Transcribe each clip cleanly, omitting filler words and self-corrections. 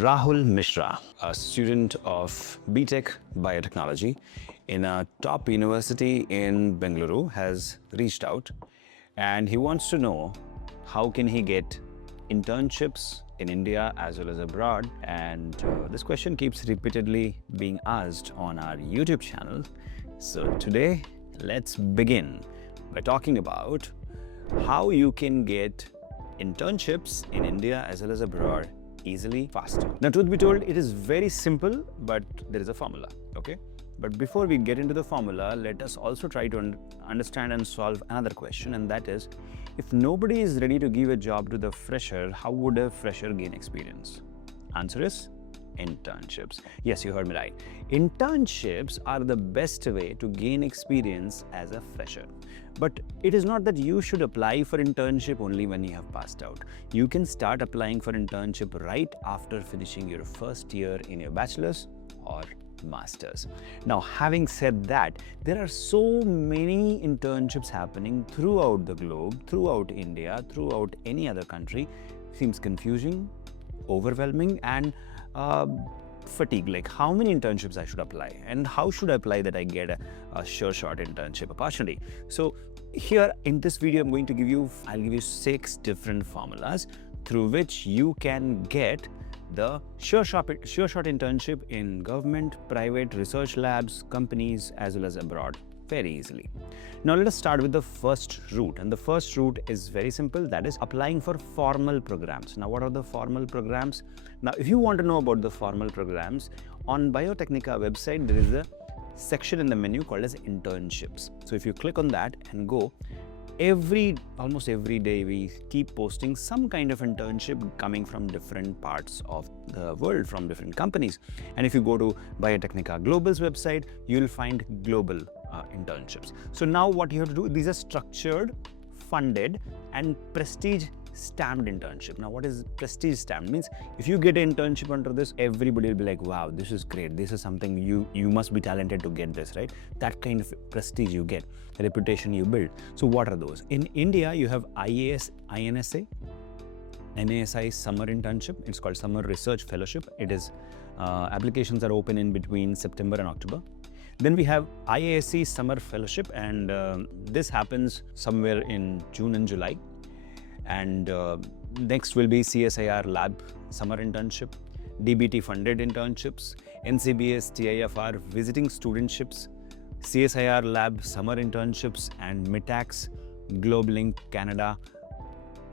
Rahul Mishra, a student of B.Tech Biotechnology in a top university in Bengaluru, has reached out and he wants to know how can he get internships in India as well as abroad. And this question keeps repeatedly being asked on our YouTube channel. So today, let's begin by talking about how you can get internships in India as well as abroad easily, faster. Now, truth be told, it is very simple, but there is a formula, okay? But before we get into the formula, let us also try to understand and solve another question, and that is, if nobody is ready to give a job to the fresher, how would a fresher gain experience? Answer is internships. Yes, you heard me right. Internships are the best way to gain experience as a fresher. But it is not that you should apply for internship only when you have passed out. You can start applying for internship right after finishing your first year in your bachelor's or master's. Now, having said that, there are so many internships happening throughout the globe, throughout India, throughout any other country. Seems confusing, overwhelming, and fatigue. Like, how many internships I should apply and how should I apply that I get a sure shot internship opportunity. So here in this video, I'll give you 6 different formulas through which you can get the sure shot internship in government, private, research labs, companies, as well as abroad very easily. Now let us start with the first route, and the first route is very simple, that is applying for formal programs. Now, what are the formal programs? Now, if you want to know about the formal programs, on Biotecnika website there is a section in the menu called as internships. So if you click on that and go, almost every day we keep posting some kind of internship coming from different parts of the world, from different companies. And if you go to Biotechnology Global's website, you'll find global internships. So now what you have to do, these are structured, funded, and prestige stamped internship. Now, what is prestige stamped? Means if you get an internship under this, everybody will be like, wow, this is great. This is something you must be talented to get this, right? That kind of prestige you get, the reputation you build. So what are those? In India, you have IISc, NASI summer internship. It's called Summer Research Fellowship. It is, applications are open in between September and October. Then we have IISc Summer Fellowship, and this happens somewhere in June and July. And next will be CSIR Lab Summer Internship, DBT-funded internships, NCBS TIFR Visiting Studentships, CSIR Lab Summer Internships, and Mitacs Globalink Canada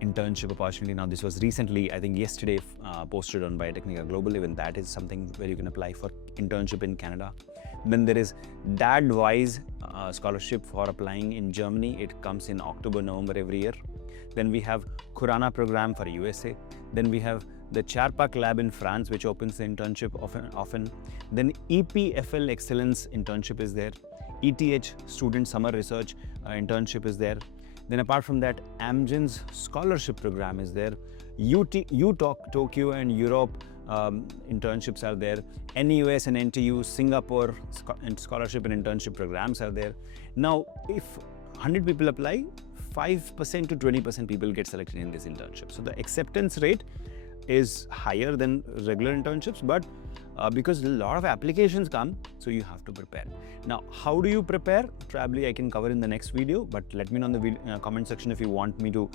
internship opportunity. Now, this was recently, I think yesterday, posted on Biotechnology Global. Even that is something where you can apply for internship in Canada. Then there is DAAD WISE scholarship for applying in Germany. It comes in October, November every year. Then we have Kurana program for USA. Then we have the Charpak lab in France, which opens the internship often. Then EPFL Excellence internship is there. ETH Student Summer Research internship is there. Then apart from that, Amgen's Scholarship program is there. Tokyo and Europe internships are there. NUS and NTU Singapore scholarship and internship programs are there. Now, if 100 people apply, 5% to 20% people get selected in this internship. So the acceptance rate is higher than regular internships, but because a lot of applications come, so you have to prepare. Now, how do you prepare? Probably I can cover in the next video, but let me know in the comment section if you want me to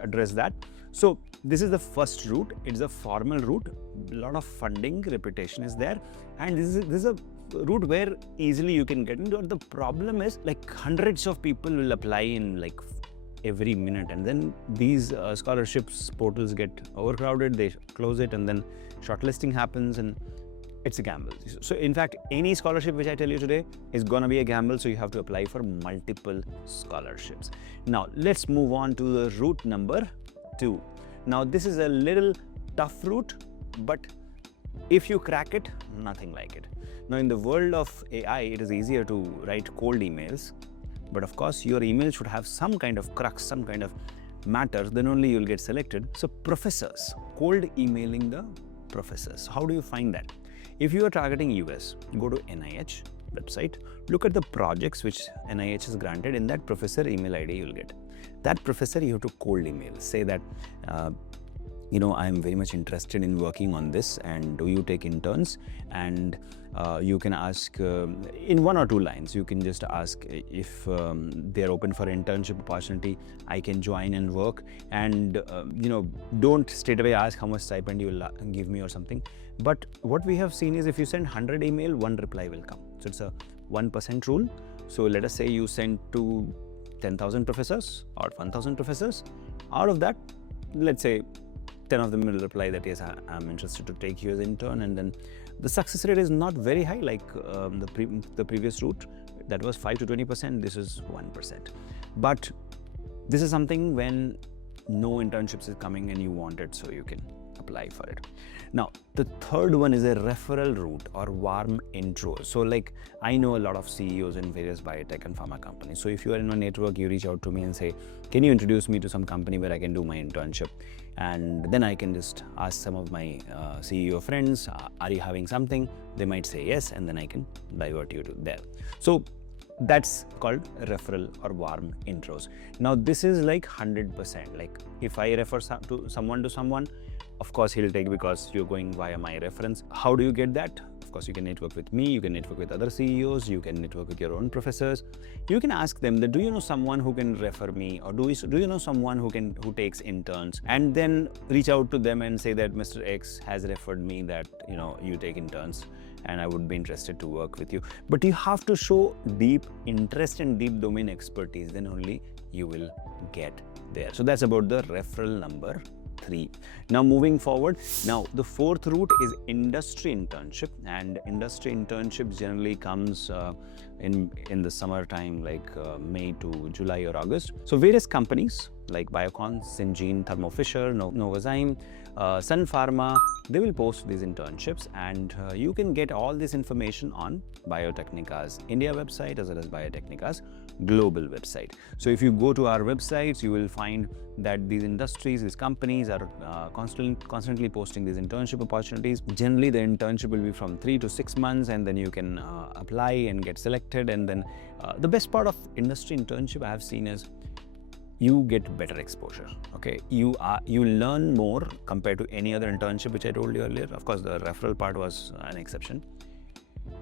address that. So this is the first route. It's a formal route. A lot of funding, reputation is there, and this is a route where easily you can get into it. The problem is, like, hundreds of people will apply in like every minute, and then these scholarships portals get overcrowded, they close it, and then shortlisting happens, and it's a gamble. So in fact, any scholarship which I tell you today is gonna be a gamble, so you have to apply for multiple scholarships. Now let's move on to the route number 2. Now this is a little tough route, but if you crack it, nothing like it. Now, in the world of AI, it is easier to write cold emails, but of course your email should have some kind of crux, some kind of matter, then only you'll get selected. So professors, cold emailing the professors. How do you find that? If you are targeting US, go to NIH website, look at the projects which NIH has granted. In that professor email ID you'll get. That professor you have to cold email. Say that I'm very much interested in working on this, and do you take interns? And you can ask in 1 or 2 lines, you can just ask if they're open for internship opportunity, I can join and work. And don't straight away ask how much stipend you will give me or something. But what we have seen is if you send 100 email, 1 reply will come. So it's a 1% rule. So let us say you send to 10,000 professors or 1,000 professors. Out of that, let's say 10 of them will reply that yes, I'm interested to take you as intern, and then the success rate is not very high like the previous route. That was 5 to 20%. This is 1%. But this is something when no internships is coming and you want it, so you can apply for it. Now, the third one is a referral route or warm intro. So like I know a lot of CEOs in various biotech and pharma companies. So if you are in my network, you reach out to me and say, can you introduce me to some company where I can do my internship? And then I can just ask some of my CEO friends, are you having something? They might say yes, and then I can divert you to there. So that's called referral or warm intros. Now this is like 100%. Like if I refer someone, of course he'll take because you're going via my reference. How do you get that? Of course, you can network with me, you can network with other CEOs, you can network with your own professors. You can ask them that, do you know someone who can refer me, or do you know someone who takes interns? And then reach out to them and say that Mr. X has referred me that you take interns and I would be interested to work with you. But you have to show deep interest and deep domain expertise, then only you will get there. So that's about the referral number 3. Now moving forward, now the fourth route is industry internship, and industry internship generally comes in the summertime, like May to July or August. So various companies like Biocon, Syngene, Thermo Fisher, Novozymes, Sun Pharma, they will post these internships, and you can get all this information on Biotechnika's India website as well as Biotechnika's global website. So if you go to our websites, you will find that these industries, these companies are constantly posting these internship opportunities. Generally, the internship will be from 3 to 6 months, and then you can apply and get selected. And then the best part of industry internship I have seen is you get better exposure. Okay, you learn more compared to any other internship which I told you earlier. Of course, the referral part was an exception,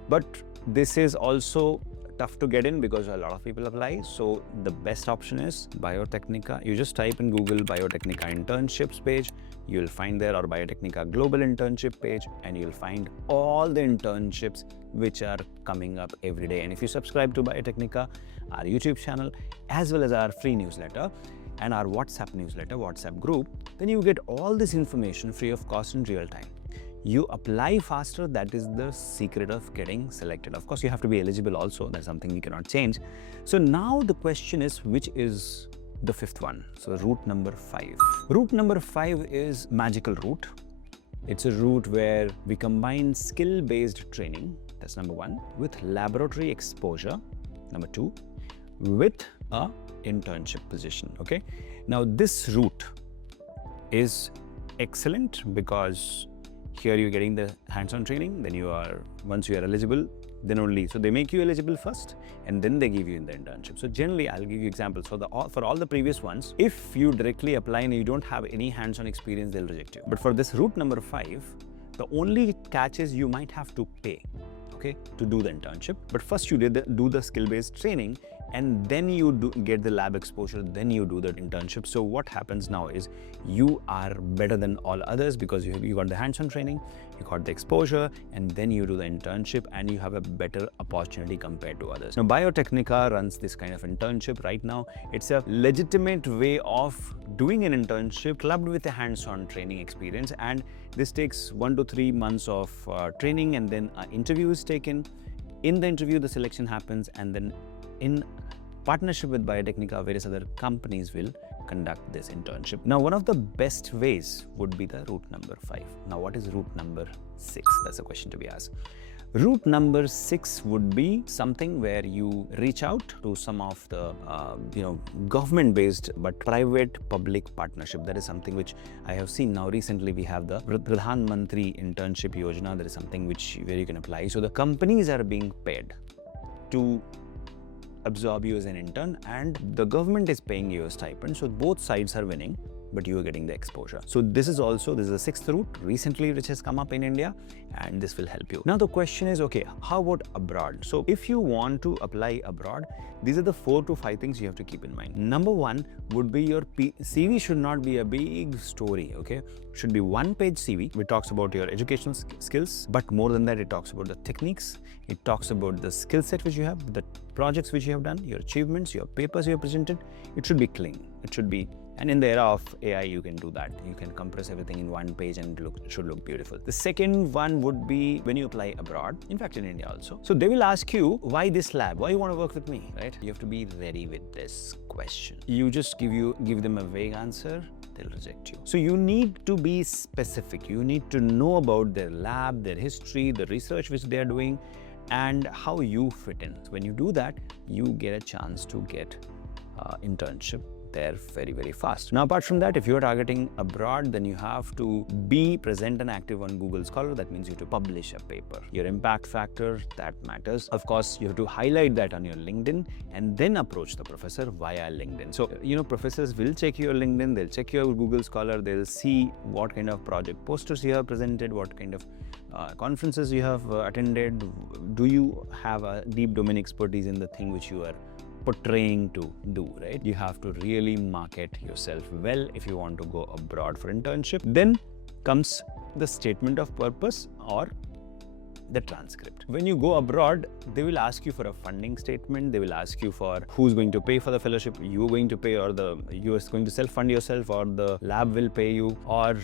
but this is also tough to get in because a lot of people apply. So the best option is Biotechnika. You just type in Google Biotechnika internships page, you'll find there, or Biotechnika global internship page, and you'll find all the internships which are coming up every day. And if you subscribe to Biotechnika, our YouTube channel, as well as our free newsletter and our WhatsApp group, then you get all this information free of cost in real time. You apply faster. That is the secret of getting selected. Of course, you have to be eligible also. That's something we cannot change. So now the question is, which is the fifth one? So route number 5. Route number 5 is magical route. It's a route where we combine skill-based training, that's number 1, with laboratory exposure, number 2, with a internship position. Okay. Now this route is excellent because here you're getting the hands-on training, then once you are eligible, then only, so they make you eligible first and then they give you in the internship. So generally, I'll give you examples. So for all the previous ones, if you directly apply and you don't have any hands-on experience, they'll reject you. But for this route number 5, the only catch is you might have to pay, okay, to do the internship. But first you do the skill-based training, and then you get the lab exposure, then you do the internship. So what happens now is you are better than all others because you got the hands-on training, you got the exposure, and then you do the internship, and you have a better opportunity compared to others. Now, Biotechnika runs this kind of internship right now. It's a legitimate way of doing an internship clubbed with a hands-on training experience, and this takes 1 to 3 months of training, and then an interview is taken. In the interview, the selection happens, and then in partnership with Biotechnika, various other companies will conduct this internship. Now, one of the best ways would be the route number 5. Now, what is route number 6? That's a question to be asked. Route number 6 would be something where you reach out to some of the government-based but private-public partnership. That is something which I have seen now. Recently, we have the Pradhan Mantri Internship Yojana. That is something where you can apply. So the companies are being paid to absorb you as an intern, and the government is paying you a stipend. So both sides are winning. but you are getting the exposure. So this is the sixth route recently which has come up in India, and this will help you. Now the question is, okay, how about abroad? So if you want to apply abroad, these are the 4 to 5 things you have to keep in mind. Number 1 would be your CV should not be a big story, okay? It should be 1-page CV which talks about your educational skills, but more than that, it talks about the techniques, it talks about the skill set which you have, the projects which you have done, your achievements, your papers you have presented. It should be clean. It should be, and in the era of AI, you can do that. You can compress everything in 1 page and it should look beautiful. The second one would be when you apply abroad, in fact in India also. So they will ask you, why this lab? Why you want to work with me, right? You have to be ready with this question. You just give them a vague answer, they'll reject you. So you need to be specific. You need to know about their lab, their history, the research which they are doing, and how you fit in. So when you do that, you get a chance to get internship there very, very fast. Now, apart from that, if you're targeting abroad, then you have to be present and active on Google Scholar. That means you have to publish a paper. Your impact factor, that matters. Of course, you have to highlight that on your LinkedIn and then approach the professor via LinkedIn. So, professors will check your LinkedIn, they'll check your Google Scholar, they'll see what kind of project posters you have presented, what kind of conferences you have attended. Do you have a deep domain expertise in the thing which you are portraying to do, right? You have to really market yourself well if you want to go abroad for internship. Then comes the statement of purpose or the transcript. When you go abroad, they will ask you for a funding statement. They will ask you for who's going to pay for the fellowship. You're going to pay, or you are going to self-fund yourself, or the lab will pay you, or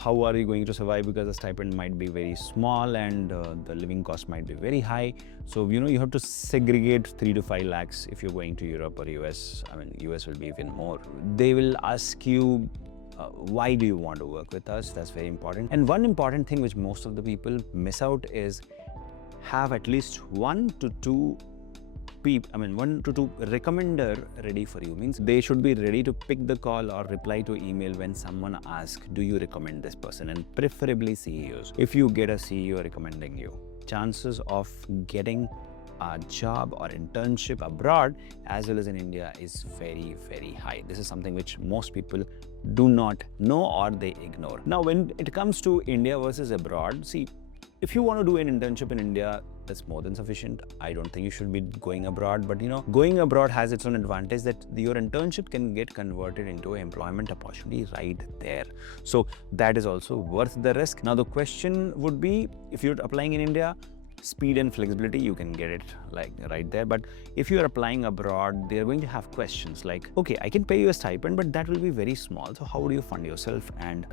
how are you going to survive, because the stipend might be very small and the living cost might be very high. So, you have to segregate 3 to 5 lakhs if you're going to Europe or US. I mean, US will be even more. They will ask you, why do you want to work with us? That's very important. And one important thing which most of the people miss out is have at least 1 to 2 recommender ready for you. Means they should be ready to pick the call or reply to email when someone asks, do you recommend this person? And preferably CEOs. If you get a CEO recommending you, chances of getting a job or internship abroad as well as in India is very, very high. This is something which most people do not know or they ignore. Now, when it comes to India versus abroad, see, if you want to do an internship in India, that's more than sufficient. I don't think you should be going abroad, but going abroad has its own advantage that your internship can get converted into an employment opportunity right there. So that is also worth the risk. Now, the question would be, if you're applying in India, speed and flexibility, you can get it like right there. But if you are applying abroad, they're going to have questions like, okay, I can pay you a stipend, but that will be very small. So how do you fund yourself and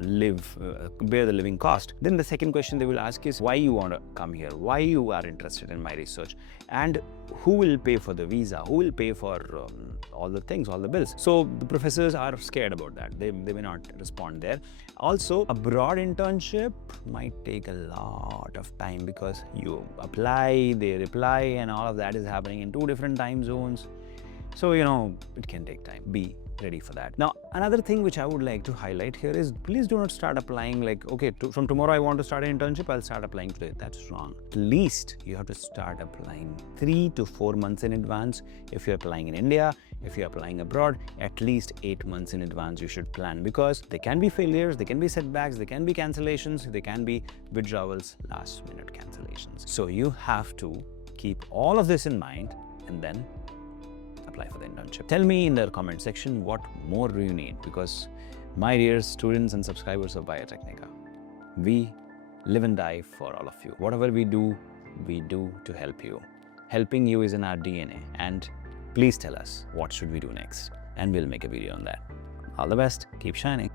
bear the living cost? Then the second question they will ask is why you want to come here, why you are interested in my research, and who will pay for the visa, who will pay for all the things, all the bills. So the professors are scared about that. They may not respond there. Also, abroad internship might take a lot of time because you apply, they reply, and all of that is happening in 2 different time zones. So, it can take time. Be ready for that. Now, another thing which I would like to highlight here is, please do not start applying like, okay, from tomorrow I want to start an internship, I'll start applying today. That's wrong. At least you have to start applying 3 to 4 months in advance. If you're applying in India, if you're applying abroad, at least 8 months in advance you should plan, because there can be failures, there can be setbacks, there can be cancellations, there can be withdrawals, last minute cancellations. So you have to keep all of this in mind and then apply for the internship. Tell me in the comment section what more do you need, because my dear students and subscribers of Biotecnika, we live and die for all of you. Whatever we do to help you. Helping you is in our DNA, and please tell us what should we do next, and we'll make a video on that. All the best, keep shining.